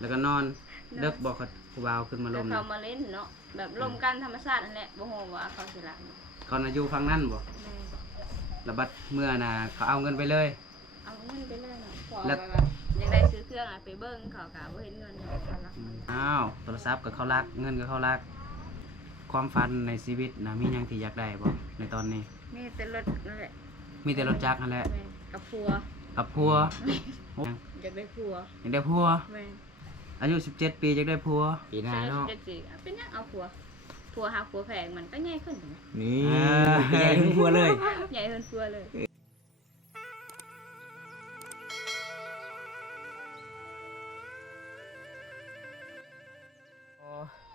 แล้วก็นอนเลิกบอกเขาผู้บ่าวขึ้นมาล แล้ว ม เขา นะ มาเล่นเนาะแบบลมกันธรรมชาตินั่นแหละบ่ฮู้ว่าเขาสิรัก เขาน่ะอยู่ฝั่งนั้นบ่ แม่ แล้วบัดเมื่อน่ะเขาเอาเงินไปเลย เอาเงินไปเลยเนาะพอ แล้ว แบบอยากได้ซื้อเครื่องไปเบิ่งเขาก็บ่เห็นเงินเขารัก อ้าวโทรศัพท์ก็เขารักเงินก็เขารักความฝันในชีวิตนะมีหยังที่อยากได้บ่ในตอนนี้ มีแต่รถนั่นแหละ มีแต่รถจักรนั่นแหละ แม่กับผัว กับผัว อยากได้ผัว อยากได้ผัว แม่ อายุ17ปีอยากได้ผัว ปีหน้าเนาะ จะสิเป็นหยังเอาผัวผัวหาผัวแพงมันก็ใหญ่ขึ้น นี่ ใหญ่ถึงผัวเลย ใหญ่ขึ้นผัวเลย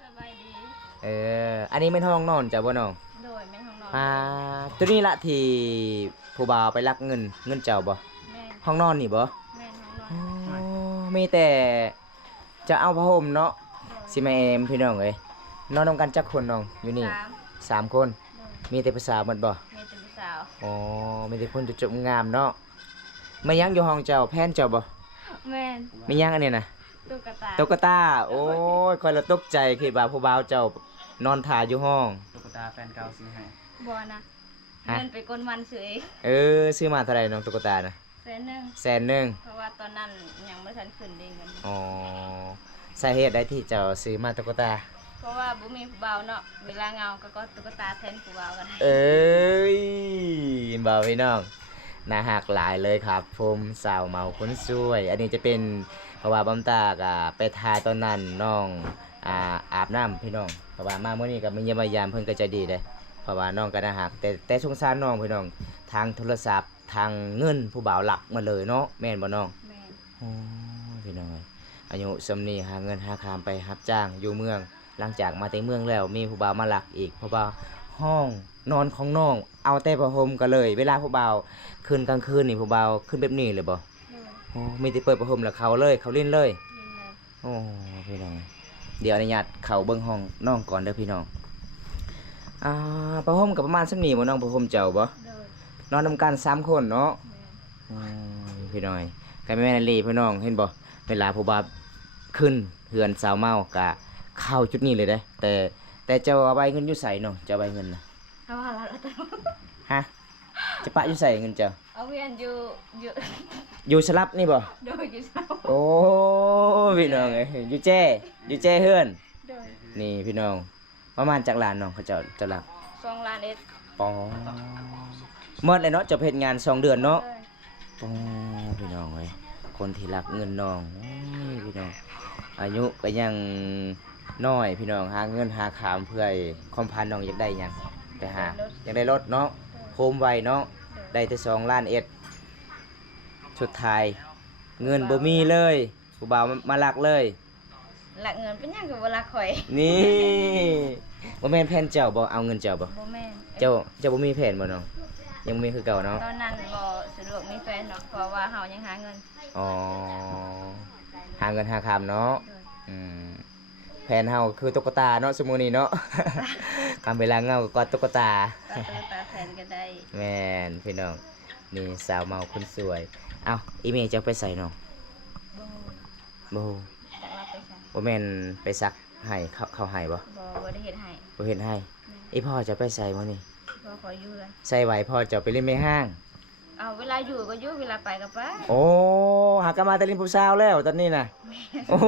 สบายดี อันนี้เป็นห้องนอนจ้ะบ่น้อง โดยแม่ห้องนอน ตัวนี้ละที่ผู้บ่าวไปลักเงินเจ้าบ่ แม่ ห้องนอนนี่บ่ แม่ห้องนอน อ๋อมีแต่จะเอาผ้าห่มเนาะ โดย สิมาเอมพี่น้องเอ้ยนอนนำกันจักคนน้องอยู่นี่ สาม 3 คน โดย มีแต่ผู้สาวหมดบ่ แม่เป็นผู้สาว อ๋อมีแต่คนจุบๆงามเนาะมายังอยู่ห้องเจ้าแพนเจ้าบ่ แม่น มียังอันนี้น่ะ ตุ๊กตา ตุ๊กตาโอ้ยคอยละตกใจคิดว่าผู้บ่าวเจ้านอนท่าอยู่ห้อง ตุ๊กตาแฟนเก่าซื้อให้ บ่นะ ฮะ เงินไปกดมันเฉย ซื้อมาเท่าไหร่น้องตุ๊กตาน่ะ 100,000 100,000 เพราะว่าตอนนั้นยังไม่ทันขึ้นได้เงิน อ๋อสาเหตุใดที่เจ้าซื้อมาตุ๊กตา เพราะว่าบ่มีผู้บ่าวเนาะเวลาเหงาก็กดตุ๊กตาแทนผู้บ่าวกัน เอ้ยบ่าวพี่น้องน่าหักหลายเลยครับผมสาวเมาคนสวย อันนี้จะเป็นเพราะว่าบำตากไปทายตอนนั้นน้องอาบน้ำพี่น้องเพราะว่ามาเมื่อนี้ก็มีเยี่ยมมายามเพิ่นก็ใจดีเลยเพราะว่าน้องก็น่าหักแต่สงสารน้องพี่น้องทางโทรศัพท์ทางเงินผู้บ่าวหลักมาเลยเนาะแม่นบ่น้อง แม่น โอ้ยพี่น้องเอ้ยอายุสำนี้หาเงินหาคามไปรับจ้างอยู่เมือง หลังจากมาแต่เมืองแล้วมีผู้บ่าวมาหลักอีกเพราะว่าห้องนอนของน้องเอาแต่ผ้าห่มกันเลย เวลาผู้บ่าวคืนกลางคืนนี่ผู้บ่าวขึ้นแบบนี้เลยบ่ โดย โอ้มีแต่เปิดผ้าห่มแล้วเขาเลยเขาเล่นเลย ยินเลย โอ้พี่น้องเดี๋ยวอนุญาตเข้าเบิ่งห้องน้องก่อนเด้อพี่น้องผ้าห่มก็ประมาณสักนี้บ่น้องผ้าห่มเจ้าบ่ โดย นอนนำกัน3คนเนาะ แม่น พี่น้อยใครแม่นลีพี่น้องเห็นบ่เวลาผู้บ่าวขึ้นเฮือนสาวเมากะเข้าจุดนี้เลยเด้แต่เจ้าเอาใบเงินอยู่ใส่เนาะเจ้าใบเงินน่ะ เอาว่าเราต้อง ฮะจะปะอยู่ใส่เงินเจ้า เอาเวียนอยู่ อยู่สลับนี่บ่ โดยอยู่เช้า โอ้พี่น้องเอ้ยอยู่แจ้เฮือน โดย นี่พี่น้องประมาณจักล้านน้องเขาเจ้าหลัก 2 ล้านเอ็ด ปอหมดเลยเนาะจะเฮ็ดงาน2 เดือนเนาะ เลย ปอพี่น้องเอ้ยคนที่รักเงินน้องโอ้ยพี่น้องอายุก็ยังน้อยพี่น้องหาเงินหาขามเพื่อให้ความพันน้องอยากได้หยังไปหาอยากได้รถเนาะโฮมไวเนาะได้แต่2 ล้านเอ็ดสุดท้ายเงินบ่มีเลยผู้บ่าวมาลักเลย หลักเงินเป็นหยังก็บ่รักข่อย นี่บ่แม่นแผนเจ้าบ่เอาเงินเจ้าบ่ บ่แม่น เจ้าบ่มีแผนบ่น้องยังบ่มีคือเก่าเนาะ ตอนนั้นบ่สะดวกมีแฟนเนาะเพราะว่าเฮายังหาเงิน อ๋อหาเงินหาคำเนาะ โดย อืมแผนเฮาคือตุ๊กตาเนาะสมุนี้เนาะ กำเวลาเงาก็กอดตุ๊กตา ก็ตุ๊กตาแทนก็ได้ แม่นพี่น้องนี่สาวเมาคนสวยเอ้าอีเมลจะไปใส่น้อง บ่ บ่ จักรับไปซั่น บ่แม่นไปซักให้เขาให้บ่ บ่ได้เฮ็ดให้ บ่เฮ็ดให้อีพ่อจะไปใส่บ่นี่ บ่ขออยู่เลย ใส่ไหวพ่อจะไปเล่นในห้าง เอาเวลาอยู่ก็อยู่เวลาไปก็ไป โอ้หากนมาแต่ลินผู้สาวแล้วตอนนี้น่ะโอ้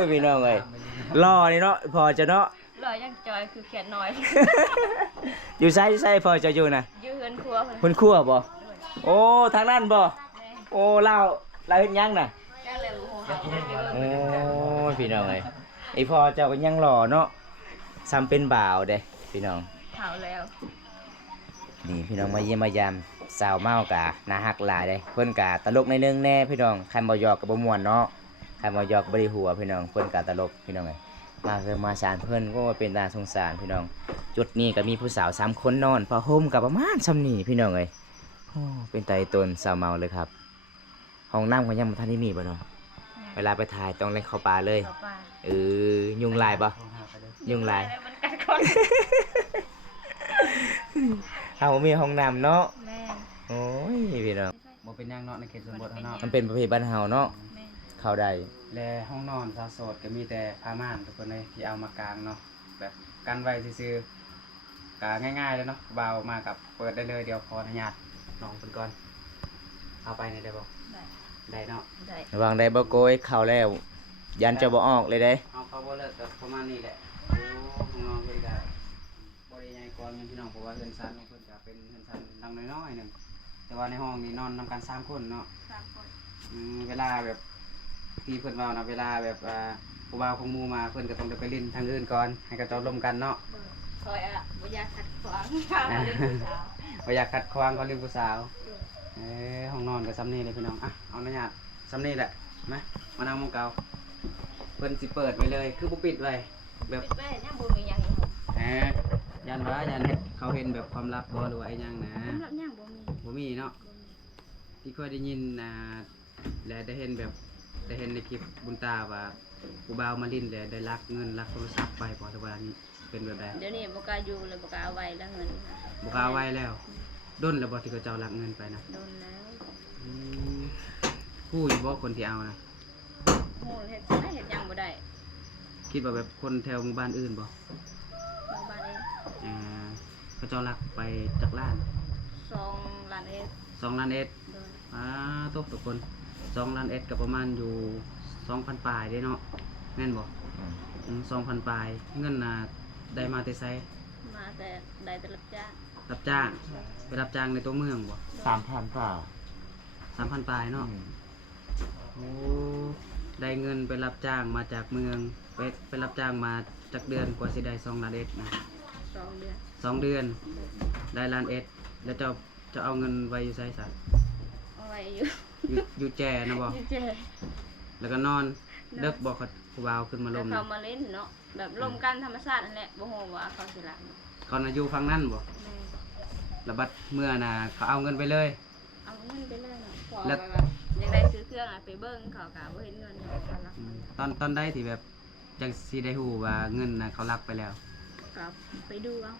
ยพี่น้องเอ้ยรอนี่เนาะพ่อจะเนาะ รอยังจอยคือเขียนน้อย อยู่ไสพ่อจะอยู่น่ะ อยู่เฮือนครัวเพิ่น คุณครัวบ่ ด้วย โอ้ทางนั้นบ่ แม่ โอ้เล่าเฮ็ดหยังน่ะ จักเลยบ่ฮู้เฮาอยู่ โอ้ยพี่น้องเอ้ยไอพ่อเจ้าก็ยังหล่อเนาะซ้ำเป็นบ่าวเด้พี่น้อง เฒ่าแล้ว นี่พี่น้องมาเยี่ยมมายามสาวเมากะน่าฮักหลายเด้เพิ่นกะตลกในอยนึงแน่พี่น้องใครบ่หยอกก็บ่ม่วนเนาะใครบ่หยอกก็บ่ได้หัวพี่น้องเพิ่นกะตลกพี่น้องเอ้ยมาคือมาสารเพิ่นก็เป็นตาสงสารพี่น้อง จุดนี้ก็มีผู้สาว3คนนอนผ้าห่มก็ประมาณส่ำนี้พี่น้องเอ้ยโอ้เป็นไตตนสาวเมาเลยครับ ห้องน้ำก็ยังบ่ทันได้มีบ่เนาะเวลาไปถ่ายต้องเล่นเข้าป่าเลย เข้าป่า ยุงลายบ่ โทรหาไปเด้อ ยุงลาย มันกัดคน เฮามีห้องน้ำเนาะ แม่ โอ้ยพี่น้อง บ่เป็นหยังเนาะในเขตชนบทเฮาเนาะ มันเป็นประเพณีบ้านเฮาเนาะ แม่ เข้าได้ และห้องนอนสาวโสดก็มีแต่ผ้าม่านทุกคนเลยที่เอามากางเนาะแบบกันไว้ซื่อๆกางง่ายๆเลยเนาะเบามากับเปิดได้เลยเดี๋ยวขออนุญาตน้องเพิ่นก่อนเอาไปนี่ได้บ่ ได้ ได้เนาะ ได้ ระวังได้บ่โกยเข้าแล้ว ยันจะบ่ออกเลยเด้ เอาเขาบ่เลิกก็ประมาณนี้แหละโอ้ห้องนอนเพิ่นก็บ่ได้ใหญ่กว่าพี่น้องเพราะว่าเรือนซันของเพิ่นก็เป็นเรือนซันดังน้อยๆหนึงแต่ว่าในห้องนี้นอนนำกัน3คนเนาะ 3 คน เวลาแบบที่เพิ่นเว้านะเวลาแบบผู้บ่าวของหมู่มาเพิ่นก็ต้องได้ไปเล่นทางอื่นก่อนให้กระเจาลมกันเนาะ คอยบ่อยากขัดขวางข้าวเล่นผู้สาว บ่อยากขัดขวางเขาเรื่องผู้สาวห้องนอนก็ซ้ำนี่เลยพี่น้องอ่ะเอาอนุญาตซ้ำนี่แหละมานั่งหมองเก่าเพิ่นสิเปิดไว้เลยคือบ่ปิดไว้แบบ ปิดไว้ยังบ่มีหยังอีก ยันว่ายันเขาเห็นแบบความลับบ่หรือว่าไอ้หยังนะ สำหรับยังบ่มี บ่มีเนาะที่เคยได้ยินและได้เห็นแบบได้เห็นในคลิปบุญตาว่าผู้บ่าวมาลิ้นแล้วได้ลักเงินลักโทรศัพท์ไปบ่แต่ว่านี่เป็นแบบใด เดี๋ยวนี้บ่กล้าอยู่เลยบ่กล้าเอาไว้แล้วเงิน บ่กล้าไว้แล้วด้นแล้วบ่ที่เขาเจ้าลักเงินไปนะ โดนแล้ว ผู้อยู่บ่คนที่เอานะ โหเฮ็ดเฮ็ดยังบ่ได้ คิดว่าแบบคนแถวหมู่บ้านอื่นบ่ บางบ้านเอง เขาเจ้าลักไปจากล้าน 2 ล้านเอ็ด 2 ล้านเอ็ด โดน ตกทุกคน2 ล้านเอ็ดก็ประมาณอยู่ 2,000 ปลายเด้เนาะแม่นบ่2,000 ปลายเงินน่ะได้มาแต่ไส มาแต่ได้แต่รับจ้าง รับจ้างไปรับจ้างในตัวเมืองบ่ 3,000เปล่า 3,000 ปลายเนาะโอ้ได้เงินไปรับจ้างมาจากเมืองไปรับจ้างมาจากเดือนกว่าสิได้2 ล้านเอ็ดนะ 2 เดือน 2 เดือนได้ล้านเอ็ดแล้วจะเอาเงินไว้อยู่ไสซะ เอาไว้อยู่ อยู่แจนะบ่ อยู่เจ๊ แล้วก็นอนเลิกบอกเขาผู้บ่าวขึ้นมาล แล้ว ม เขามาเล่นเนาะแบบลมกันธรรมชาตินั่นแหละบ่ฮู้ว่าเขาสิรัก ก่อนอายุฟังนั่นบ่ แม่ แล้วบัดเมื่อน่ะเขาเอาเงินไปเลย เอาเงินไปเลยเนาะพอ แล้ว แบบอยากได้ซื้อเครื่องอะไปเบิ่งเขาก็บ่เห็นเงินเขารักมัน ตอนใดที่แบบจังสิได้ฮู้ว่าเงินน่ะเขาลักไปแล้ว ก็ไปดูเอา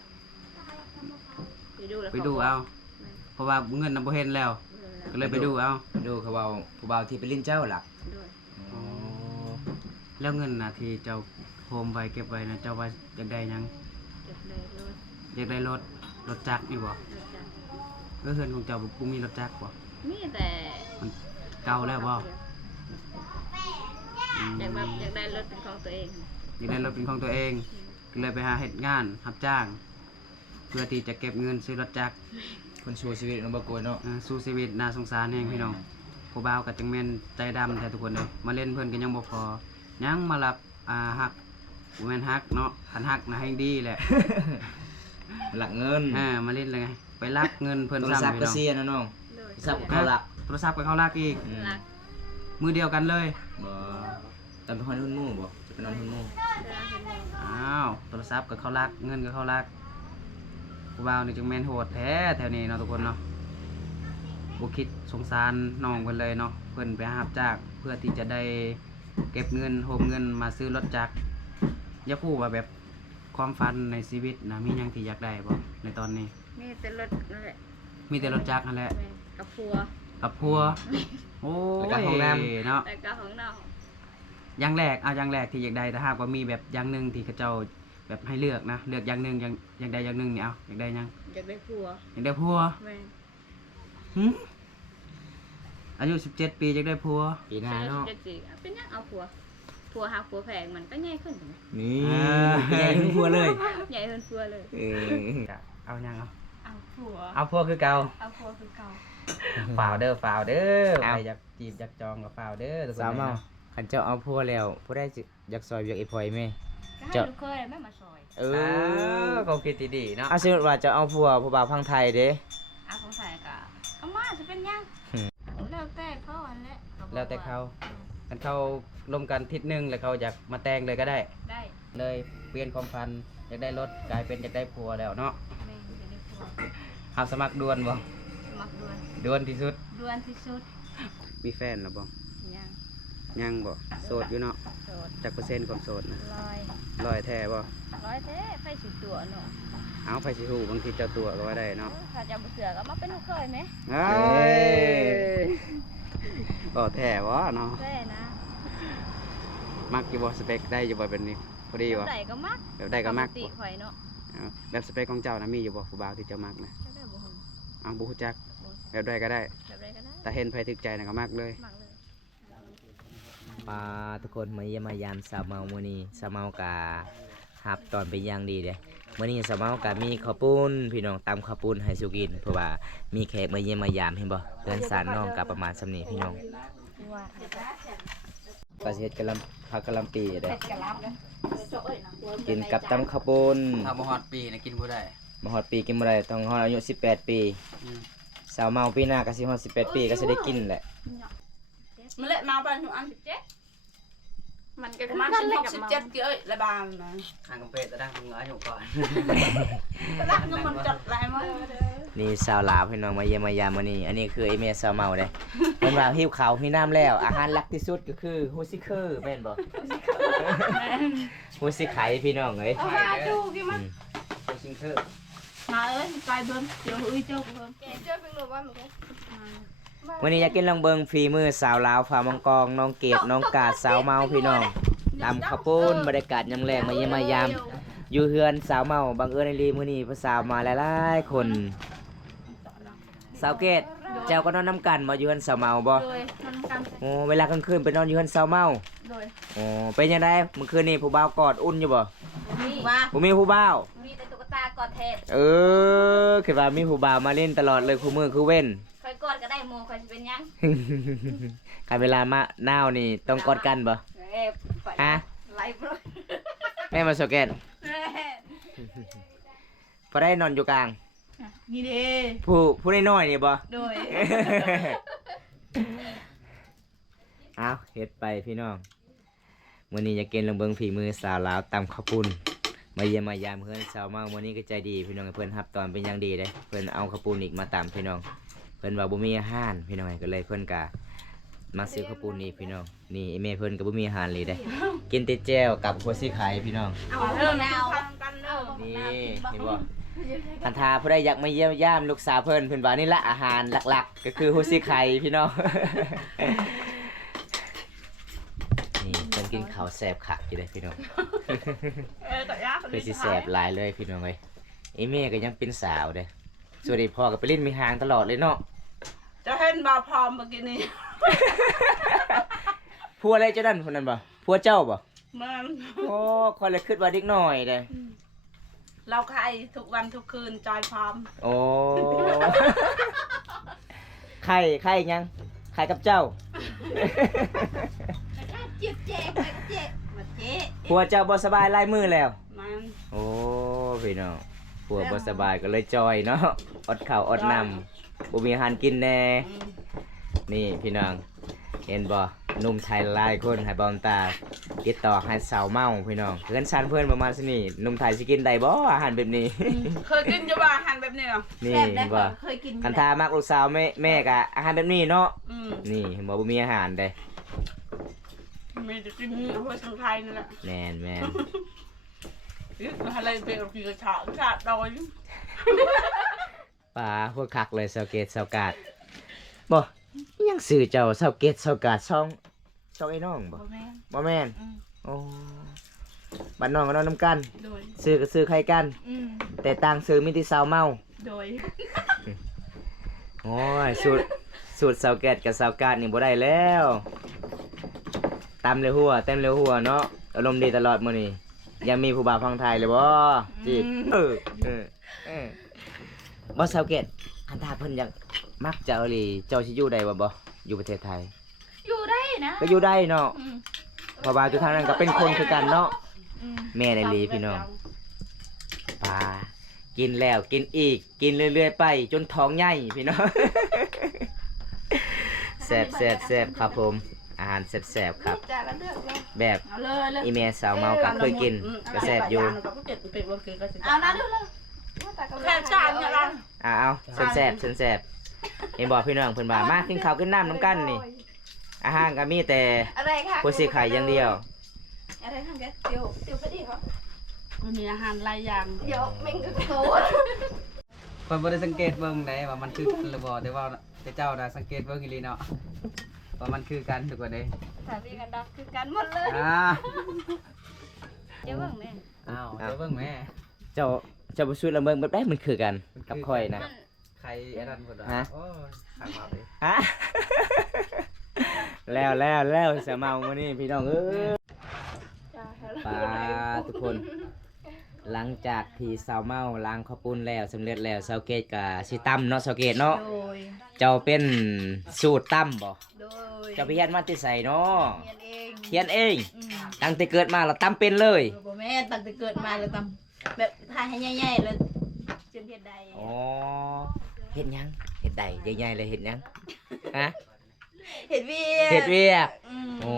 ไปดูแล้ว ไปดูเอา แม่ เพราะว่าเงินน่ะบ่เห็นแล้ว ก็เลยไปดูเอา ดูเขาเว้าผู้บ่าวที่ไปลิ้นเจ้าล่ะ ด้วย แล้วเงินน่ะที่เจ้าโฮมไว้เก็บไว้น่ะเจ้าว่าอยากได้หยัง เก็บเลยเลย อยากได้รถจักรนี่บ่ แล้วจ้ะ เฮือนของเจ้าบ่มีรถจักรบ่ มีแต่ มันเก่าแล้วบ่อืม อยากแบบอยากได้รถเป็นของตัวเอง อยากได้รถเป็นของตัวเองก็เลยไปหาเฮ็ดงานรับจ้าง เพื่อที่จะเก็บเงินซื้อรถจักร คนสู้ชีวิตเนาะบ่โกยเนาะ สู้ชีวิตน่าสงสารแฮงพี่น้องผู้บ่าวก็จังแม่นใจดำแท้ทุกคนเลยมาเล่นเพิ่นก็ยังบ่พอยังมารับฮักบ่แม่นฮักเนาะคันฮักน่ะแฮงดีแหละ หลักเงิน มาเล่นเลยไงไปลักเงินเพิ่น โทร ซ้ำ ศัพท์ พี่ ก็ น้อง เสียนะน้อง เลย โทรศัพท์เขาลัก โทรศัพท์ก็เขาลักอีก รัก มือเดียวกันเลย บ่ตอนไปฮอนหุ่นหมู่บ่จะไปนอนหุ่นหมู่ อ้าวโทรศัพท์ก็เขาลักเงินก็เขาลักผู้บ่าวนี่จังแม่นโหดแท้แถวนี้เนาะทุกคนเนาะบ่คิดสงสารน้องเพิ่นเลยเนาะเพิ่นไปหาจ้างเพื่อที่จะได้เก็บเงินโฮมเงินมาซื้อรถจักรอยากรู้ว่าแบบความฝันในชีวิตนะมีหยังที่อยากได้บ่ในตอนนี้ มีแต่รถนั่นแหละ มีแต่รถจักรนั่นแหละ แม่กับพัว กับพัวโอ้ย แล้วก็ห้องน้ำ เนาะ แต่ก็ของเรา อย่างแรกเอาอย่างแรกที่อยากได้ถ้าหากว่ามีแบบอย่างหนึงที่เขาเจ้าแบบให้เลือกนะเลือกอย่างหนึงอย่างใดอย่างหนึงเนี่ยเอาอยากได้หยัง อยากได้พัว อยากได้พัว แม่ หึอายุ17 ปีอยากได้พัว ปีหน้าเนาะ จะสิเป็นยังเอาพัวหาพัวแพงมันก็ใหญ่ขึ้นไหม นี่ อ่า ใหญ่ขึ้นพัวเลย ใหญ่ขึ้นพัวเลย เอาหยังเอา เอาพัว เอาพัวคือเก่า เอาพัวคือเก่า ฝ่าวเด้อฝ่าวเด้อ เอา ใครอยากจีบอยากจองกับฝ่าวเด้อทุกคน สาวเมา นะ คันเจ้าเอาพัวแล้วผู้ใดสิอยากซอยอยากอีพอยแม่ ก็ให้ เจ้า ลูกเคยแม่มาซอย เอ อ้า อ วเขาคิดดีๆเนาะ อาสมมุติว่าจะเอาพัวผู้บ่าวพังไทยเด้ เอาของใส่ก็เอามาจะเป็นยัง อืม แล้วแต่เขาอันแหละก็บอก แล้วแต่เขาคันเขาลมกันทิศหนึงแล้วเขาอยากมาแต่งเลยก็ได้ ได้ เลยเปลี่ยนความฝันอยากได้รถกลายเป็นอยากได้ผัวแล้วเนาะ แม่จะได้พัว เอาสมัครด่วนบ่ สมัครด่วน ด่วนที่สุด ด่วนที่สุด มีแฟนหรือบ่ ยัง ยังบ่โสดอยู่เนาะ โสด จักเปอร์เซ็นต์ความโสดนะ ร้อย 100แท้บ่ ร้อยแท้ไปสิตัวเนาะ เอาไปสิฮู้บางทีเจ้าตัวก็ว่าได้เนาะ ถ้าจะบ่เสือก็มาเป็นลูกเคยไหม เอ้ยบ่แท้บ่เนาะ แท้นะ มักอยู่บ่สเปคได้อยู่บ่แบบนี้พอดีบ่ ใดก็มัก แบบได้ก็มัก ปติข่อยเนาะ เอาแบบสเปคของเจ้านะมีอยู่บ่ผู้บ่าวที่เจ้ามักนะ จะได้บ่ฮู้ เอาบ่ฮู้จัก บ่ แบบใดก็ได้ แบบใดก็ได้ แต่เห็นไผถึกใจน่ะก็มักเลย มักเลย ปาทุกคนมาเยี่ยมมายามสาวเมามื้อนี้สาวเมากะหับตอนเป็นอย่างดีเด้มื้อนี้สาวเมากะมีข้าวปุ้นพี่น้องตำข้าวปุ้นให้สุกินเพราะว่ามีแขกมาเยี่ยมมายามเห็นบ่เพื่อนสารน้องกะประมาณส่ำนี้พี่น้อง ว่า ก็สิเฮ็ดกะหล่ำผักกะหล่ำปีเด้ กะลำเด้อ กินกับตำข้าวปุ้น ถ้าบ่ฮอดปีน่ะกินบ่ได้ มาฮอดปีกินบ่ได้ต้องฮอดอายุ18 ปีสาวเมาปีหน้าก็สิฮอด18 ปีก็สิได้กินแหละ มันเละมาบ้านหนูอัน มันก็ ประมาณ16-17กี่ละบานนะ ทางกำเปตะดังถึงอายุก่อน รักมันจัดหลายมั้ง นี่สาวลาวพี่น้องมาเยี่ยมมายามมื้อนี้อันนี้คือไอ้แม่สาวเมาเด้เพิ่นว่าหิวข้าวหิวน้ำแล้วอาหารหลักที่สุดก็คือฮูซิเคอร์แม่นบ่ฮูซิไข่พี่น้องเอ้ย เอามาดูกี่มัน ไปชิงเถอะ มาเอ้ยไปเบิ่มเดี๋ยวอุ้ยเจ้าเบิ่ม มื้อนี้อยากกินลองเบิ่งฝีมือสาวลาวฝามังกรน้องเกดน้องกาดสาวเมาพี่น้องตำข้าวปุ้นบรรยากาศยามแลงมาเยี่ยมมายาม อยู่เฮือนสาวเมาบังเอิญในรีมื้อนี้ผู้สาวมาหลายๆคนสาวเกดเจ้าก็นอนน้ำกันบ่อยู่เฮือนสาวเมาบ่ โดยมันกัน โอ้เวลากลางคืนไปนอนอยู่เฮือนสาวเมา โดย โอ้เป็นยังไงเมื่อคืนนี้ผู้บ่าวกอดอุ่นอยู่บ่ มี ว่า บ่มีผู้บ่าว มีแต่ตุ๊กตากอดแทน เออคิดว่ามีผู้บ่าวมาเล่นตลอดเลยคู่มือคือเว้น ข่อยกอดก็ได้หมู่ข่อยสิเป็นหยัง การเวลามาหนาวนี่ต้องกอดกันบ่ เอ้ยข่อย ฮะ ไล่บ่ แม่มาสแกนพอได้นอนอยู่กลาง นี่เด้ ผู้น้อยๆนี่บ่ โดย เอาเฮ็ดไปพี่น้องมื้อนี้อยากกินลงเบิ่งฝีมือสาวลาวตำข้าวปุ้นมาเยี่ยมมายามเพื่อนสาวเมามื้อนี้ก็ใจดีพี่น้องเพิ่นรับตอนเป็นอย่างดีเด้เพิ่นเอาข้าวปุ้นอีกมาตำพี่น้องเพิ่นว่าบ่มีอาหารพี่น้องก็เลยเพิ่นก็มาซื้อข้าวปุ้นนี่พี่น้องนี่ไอ้แม่เพิ่นก็บ่มีอาหารเลยเด้กินแต่แจ่วกับหัวสีไข่พี่น้อง เอาเรื่องแล้วกันเด้อ นี่เห็นบ่คันทาผู้ใดอยากมาเยี่ยมยามลูกสาวเพิ่นว่านี่ละอาหารหลักๆ ก็คือหัวสีไข่พี่น้อง นี่เพิ่นกินข้าวแซ่บคักอยู่เด้พี่น้อง ต่อยาก คือสิแซ่บหลายเลยพี่น้องเอ้ยไอ้แม่ก็ยังเป็นสาวเด้ส่วนไอ้พ่อก็ไปเล่นมีหางตลอดเลยเนาะ จะเห็นบ่าวพร้อมเมื่อกี้นี้ ผัวอะไรเจ้านั่นคนนั้นบ่ผัวเจ้าบ่ มัน โอ้คอยเลยคิดว่าเด็กน้อยเด้ เราใครทุกวันทุกคืนจอยพร้อม โอ้ไข่ยังไข่กับเจ้า เจ็บเจ็บเจ็บมาเจ๊ ผัวเจ้าบ่สบายหลายมือแล้ว มัน โอ้พี่น้องผัวบ่สบายก็เลยจอยเนาะอดข้าวอดน้ำบ่มีอาหารกินแน่นี่พี่น้องเห็นบ่หนุ่มไทยหลายคนให้บอมตาติดต่อให้สาวเมาพี่น้องเพื่อนชันเพื่อนประมาณสินี่หนุ่มไทยสิกินได้บ่อาหารแบบนี้ เคยกินอยู่บ่อาหารแบบนี้เหรอ นี่เห็นบ่ เคยกิน คันทามักลูกสาวแม่ก็อาหารแบบนี้เนาะ อืม นี่เห็นบ่มีอาหารเด้ มีแต่กินเอาไว้ทางไทยนี่แหละ แม่น อะไรเป็นปีกระฉาชาดอย ป้าพวกคักเลยเซาเกตเซากาดบ่ยังซื้อเจ้าเซาเกตเซากาดช่องไอ้น้องบ่ บ่แม่น บ่แม่น อืม โอ้บ้านน้องก็นอนนำกัน โดย ซื้อก็ซื้อใครกัน อืม แต่ต่างซื้อมีที่สาวเมา โดย โอ้ยสูตรสาวแกดกับสาวกาดนี่บ่ได้แล้วตำเลยหัวเต็มเลยหัวเนาะอารมณ์ดีตลอดมื้อนี้ยังมีผู้บ่าวฟังไทยเลยบ่จีบเออบ่สาวแกดคันถ้าเพิ่นอยากมักเจ้าอีหลีเจ้าสิอยู่ได้บ่อยู่ประเทศไทย อยู่ได้นะ ก็อยู่ได้เนาะ อืม เพราะว่าอยู่ทางนั้นก็เป็นคนคือกันเนาะ อืม แม่ได้ลีพี่น้องปลากินแล้วกินอีกกินเรื่อยๆไป จนท้องใหญ่พี่น้อง แซ่บครับผมอาหารแซ่บครับ จ้ากันเลือกเลย แบบ เอาเลยเลย อีเมลสาวเมาก็เคยกินก็แซ่บอยู่ เอานะดูเลยแค่จานเนี่ยละ เอาแซ่บเอ็มบอกพี่น้องเพิ่นว่ามากินข้าวกินน้ำน้ำกันนี่อาหารก็มีแต่ อะไรค่ะ ผู้สิไข่อย่างเดียว อะไรทำกันเดี๋ยวไปดิครับ มันมีอาหารหลายอย่าง เดี๋ยวแม่งก็โต เพิ่นบ่ได้สังเกตเบิ่งได้ว่ามันคือหรือบ่แต่ว่าแต่เจ้าน่ะสังเกตเบิ่งอีหลีเนาะ ว่ามันคือกันทุกคนเลย ถ้ามีกันดอกคือกันหมดเลย อ่า เดี๋ยวเบิ่งแม่ อ้าวเดี๋ยวเบิ่งแม่ เจ้าบ่ช่วยละเมิงแบบได้มันคือกันกับข่อยนะ มัน ใครไอ้นั่นคน ฮะ โอ้ยข้างมาเลย ฮะ แล้วเสียเมามื้อนี้พี่น้องเอ้ยปลาทุกคน หลังจากที่สาวเมาล้างข้าวปุ้นแล้วสำเร็จแล้วสาวเกตกับสิตั้มเนาะสาวเกตเนาะ โดย เจ้าเป็นสูตรตั้มบ่ โดย เจ้าไปเฮียนมาที่ไสเนาะ เรียนเอง เฮียนเองตั้งแต่เกิดมาเราตั้มเป็นเลย บ่แม่นตั้งแต่เกิดมาเลยตำแบบทายให้ใหญ่ๆเลยจนเฮ็ดได้ อ๋อเฮ็ดหยังเฮ็ดใดใหญ่ๆเลยเฮ็ดหยังฮะ เฮ็ดเวีย เฮ็ดเวียก อืม อ๋อ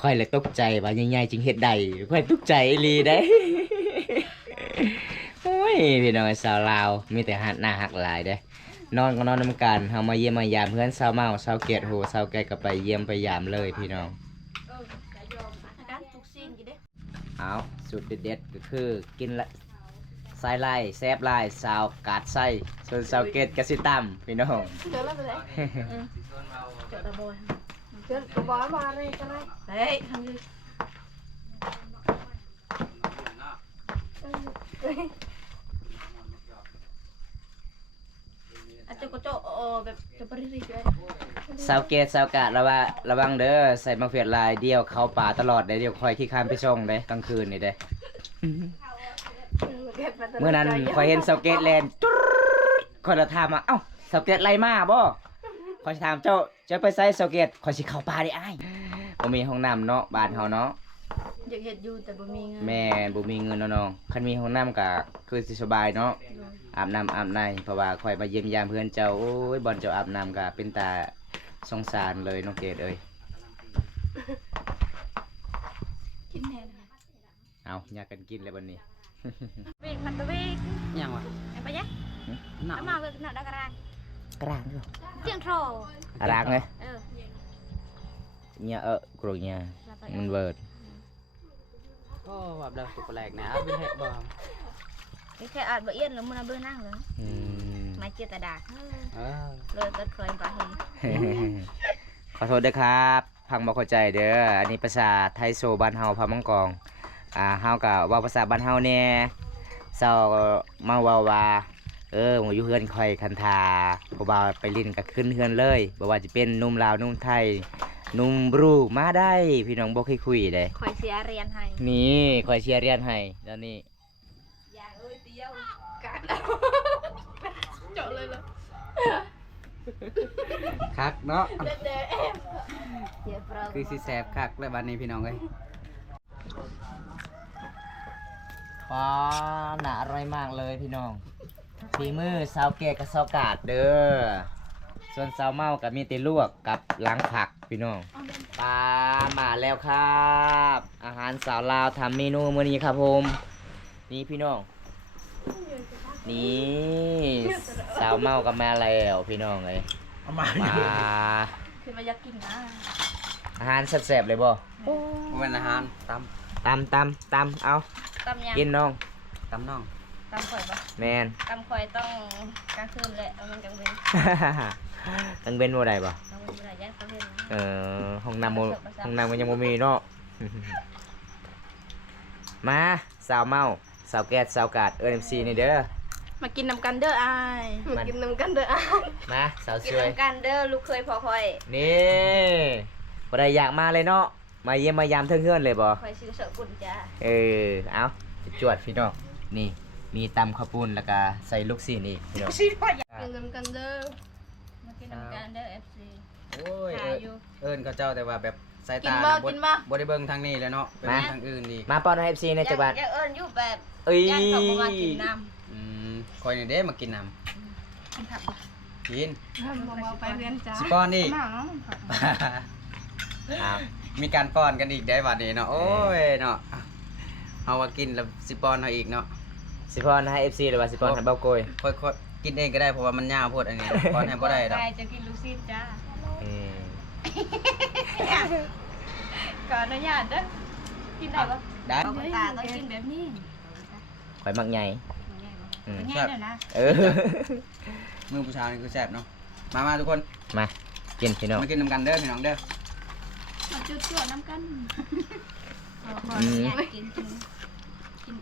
ค่อยเลยตกใจว่าใหญ่ๆจริงเฮ็ดได้ค่อยตกใจอีหลีได้ โอ้ยพี่น้องสาวลาวมีแต่หักหน้าหักหลายเด้นอนก็นอนนำกันเฮามาเยี่ยมมายามเพื่อนสาวเมาสาวเกตโหสาวแกก็ไปเยี่ยมไปยามเลยพี่น้อง อาการทุกสิ่งอยู่เด้ เอาสูตรเด็ดๆก็คือกินละไส้ไล่แซบไล่สาวกาดไส้ส่วนสาวเกตก็สิตำพี่น้อง เดี๋ยวเราไปไหนเจอตะบอยเจอกระบอกมาเลยก็ได้เฮ้ยทำดิอาจจะก็โจแบบจะปริริเลย สาวเกตสาวกาดระวังเด้อใส่มะเขือลายเดียวเข้าป่าตลอดเด้เดี๋ยวคอยขี้ข้ามไปส่งเด้กลางคืนนี่เด้ เมื่อนั้นคอยเห็นสาวเกตแลนจุ๊ดคอยจะถามว่าเอ้าสาวเกตไรมาบ่คอยสิถามเจ้าจะไปใส่สาวเกตคอยสิเข้าป่าได้อ้ายบ่มีห้องน้ำเนาะบ้านเฮาเนาะ อยากเห็ดอยู่แต่บ่มีเงิน แม่บ่มีเงินเนาะน้องคันมีห้องน้ำก็คือสิสบายเนาะอาบน้ำอาบในเพราะว่าคอยมาเยี่ยมยามเพื่อนเจ้าโอ้ยบ่อนเจ้าอาบน้ำก็เป็นตาสงสารเลยน้องเกดเอ้ย กินแน่นะ เอาอยากกันกินเลยบัดนี้ วิ่งมันตะวิ่ง ยังวะ ไปยัก หนาว เอามาเบิ่งหน้าดักกระไร กลางอยู่ เจียงโทร รางเลย เออ เนี่ยกรุเนี่ยมันเบิด โอ้แบบเดิมตุกแรกนะเป็นเห็ดบ่ นี่แค่อาจบ่เอียนแล้วมันเอาเบิ่งนั่งเลย อืม ไม่เจียตะดาก เออ เลยก็เคยไปเห็น ขอโทษด้วยครับพังบ่เข้าใจเด้ออันนี้ภาษาไทยโซบ้านเฮาพามังกองเฮาก็เว้าภาษาบ้านเฮาแน่เซามาเว้าว่าหมู่อยู่เฮือนข่อยคันทาบ่บ่าวไปลิ้นก็ขึ้นเฮือนเลยบ่ว่าจะเป็นหนุ่มลาวหนุ่มไทยหนุ่มบรูมาได้พี่น้องบ่เคยคุยเด้ คอยเสียเรียนให้ นี่ข่อยเชียร์เรียนให้แล้วนี่ อย่าเอ้ยเตี้ยวกัดเอาเจาะเลยเหรอ คักเนาะ เด็ดเอ็ม เสียเปล่า คือสิแสบคักเลยบัดนี้พี่น้องเอ้ย ว้าน่าอร่อยมากเลยพี่น้องฝีมือสาวแก่กับสาวกาดเด้อส่วนสาวเมาก็มีแต่ลวกกับล้างผักพี่น้องปลามาแล้วครับ อาหารสาวลาวทำเมนูมื้อนี้ครับผมนี่พี่น้องนี่สาวเมาก็มาแล้วพี่น้องเลยมา คือมาอยากกินนะ อาหารแซ่บๆเลยบ่ เป็นอาหารต ตำเอา ตำยัง กินน้อง ตน้อง ตำข่อยปะ แมน ตำข่อยต้องกลางคืนแหละเอามันกลางเวน ตั้งเป็นบ่ได้บ่ เอามันบ่ได้ยันกลางเวน ห้องน้ำมันยังบ่มีเนาะ มาสาวเมาสาวแก๊สสาวกาดMC นี่เด้อ มากินน้ำกันเด้ออายมากินน้ำกันเด้ออาย มาสาว กิน สวย น้ำกันเด้อลูกเคยพอข่อย นี่บ่ได้อยากมาเลยเนาะมาเยี่ยมมายามเทื่อนๆเลยบ่ ข่อยชื่อเสือกุ่นจ้า เอาจวดพี่น้องนี่มีตำข้าวปุ้นแล้วก็ใส่ลูกศิษย์อีกพี่น้อง กินน้ำกันเด้อ มากินน้ำกันเด้อ FC โอ้ย หาอยู่ เอิ้นเขาเจ้าแต่ว่าแบบสาย กิน ตา บ่ บ่ กินบ่ บ่ได้เบิ่งทางนี้แล้วเนาะไปเบิ่งทางอื่นอีก มาป้อนให้ FC ในจังหวัด อยากเอิ้นอยู่แบบ เอ้ย ย่านเขาบ่มากินน้ อืมคอยนี่เด้มากินน้ ำกินผักบ่ ำกิน มาไปเรียนจ้า สิป้อนอีก เอา มีการป้อนกันอีกได้บัดนี้เนาะโอ้ยเนาะเอาว่ากินแล้วสิป้อนเฮาอีกเนาะ สิพรให้ FC หรือว่าสิพรให้เบ้าโกย ค่อยๆกินเองก็ได้เพราะว่ามันยาวโพดอันนี้ป้อนให้บ่ได้ดอก ใครจะกินลูกชิ้นจ้า อืม ขออนุญาตเด้อกินได้ปะ ได้ เอาตาต้องกินแบบนี้ ข่อยมักใหญ่ อืม ง่ายเลยนะ เออ มือผู้ชายนี่คือแซ่บเนาะมาทุกคน มา กินพี่น้อง มากินนำกันเด้อพี่น้องเด้อ มาจุดๆน้ำกัน อืม อยากกิน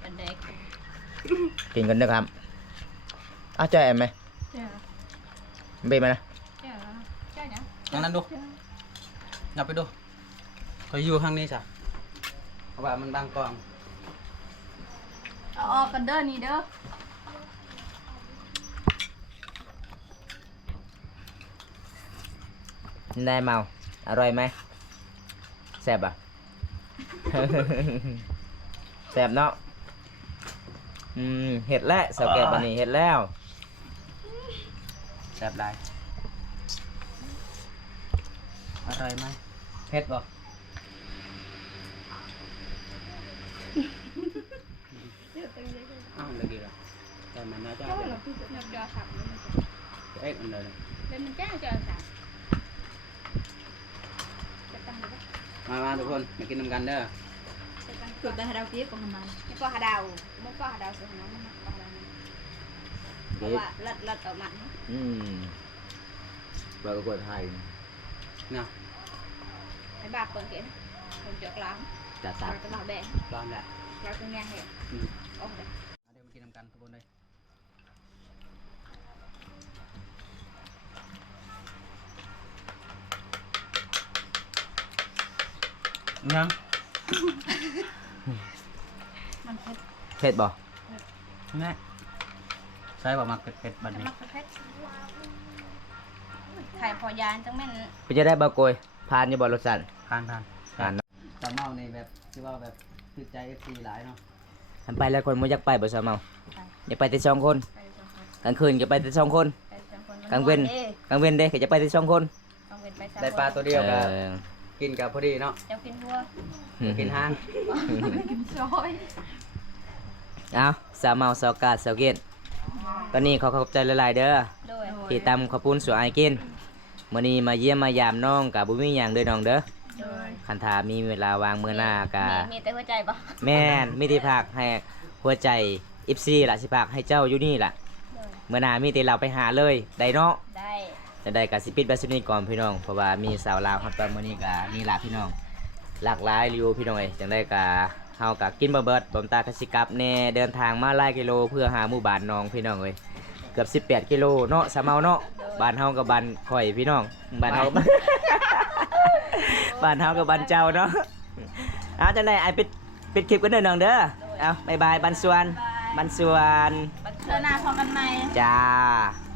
ปลาแดก กินกันเด้อครับอ้าวเจ้าแอมไหม เจ้า เบมานะ เจ้าเจ้าเนี่ย ตรงนั้นดูนับไปดูเขาอยู่ข้างนี้จ้ะเพราะว่ามันบางกล้อง เอาออกกันเด้อนี่เด้อ ได้เมาอร่อยไหมแซ่บอ่ะ แซ่บเนาะเห็ดแล้วสาวแก่บันนี้เห็ดแล้ว แซ่บหลายอร่อยไหมเผ็ดบ่อ้าวเลยกี่ละแต่มันน่าจะ เจ้าเราคือเจ้าเจ้าสับเลยมันจะ เอ็กอันเดียวเลย เลยมันเจ้าเจ้าสับจะตั้งได้ปะ มาทุกคนมากินนำกันเด้อ จะตั้งจุดได้หาดาวเจี๊ยบของมันนี่ก็หาดาวมันก็หาดาวส่วนน้องมันก็หาดาวเพราะว่าลัดออกมัน เราก็กดไทย เนาะ ไอ้บาปเปิดเขียนคนเจาะล้าง จัด เรา ตัด จะบอกแบง ตอนแหละ เราจะแง่เหรอโอ้ย เดี๋ยวมากินนำกันทุกคนเลยยัง มันเผ็ด เผ็ดบ่ แม่ใช่บอกมาเผ็ดๆบัดนี้ มันเผ็ดไข่พอยานจังแม่น ไปจะได้บะโกยผ่านอยู่บ่รสชาติ ผ่าน ผ่านเนาะ สามเมาในแบบที่ว่าแบบคือใจ FC หลายเนาะ ทันไปแล้วคนบ่อยากไปบ่สาวเมาอยากไปแต่สองคน ไปสองคน กลางคืนก็ไปแต่สองคน ไปสองคน กลางเว้น กลางเว้นเด้ก็จะไปแต่สองคน กลางเว้นไปสามคน ได้ปลาตัวเดียว เอ กับ อ กินกับพอดีเนาะ เจ้ากินวัว กินห้าง กินซอย เอาสาวเมาสาวกาดสาวเกตตอนนี้ขอขอบใจหลายๆเด้อ โดย ที่ตำข้าวปุ้นสู่อายกินมื้อนี้มาเยี่ยมมายามน้องกับบ่มีหยังเด้อน้องเด้อ โดย คันถามีเวลาวางมื้อหน้ากะ มีแต่หัวใจปะ แม่นมีที่พักให้หัวใจ14ล่ะสิพักให้เจ้าอยู่นี่ล่ะ โดย มื้อหน้ามีแต่เราไปหาเลยได้เนาะ ได้ จะได้กะสิปิดแบบนี้ก่อนพี่น้องเพราะว่ามีสาวลาวครับตอนมื้อนี้กะนี่ล่ะพี่น้องหลากหลายรีวิวพี่น้องเอ้ยจังได้กะเฮากะกินบ่เบิดบ่มตากะสิกลับแน่เดินทางมาหลายกิโลเพื่อหาหมู่บ้านน้องพี่น้องเอ้ยเกือบ18กิโลเนาะสะเมาเนาะบ้านเฮากับบ้านข่อยพี่น้องบ้านเฮา บ้านเฮากับบ้านเจ้าเนาะเอาจังได๋ไอ้ปิดคลิปกันเด้อน้องเด้อเอาบ๊ายบายบ้านสวนบ้านสวน บัดเทื่อหน้าพอกันไหม จ้า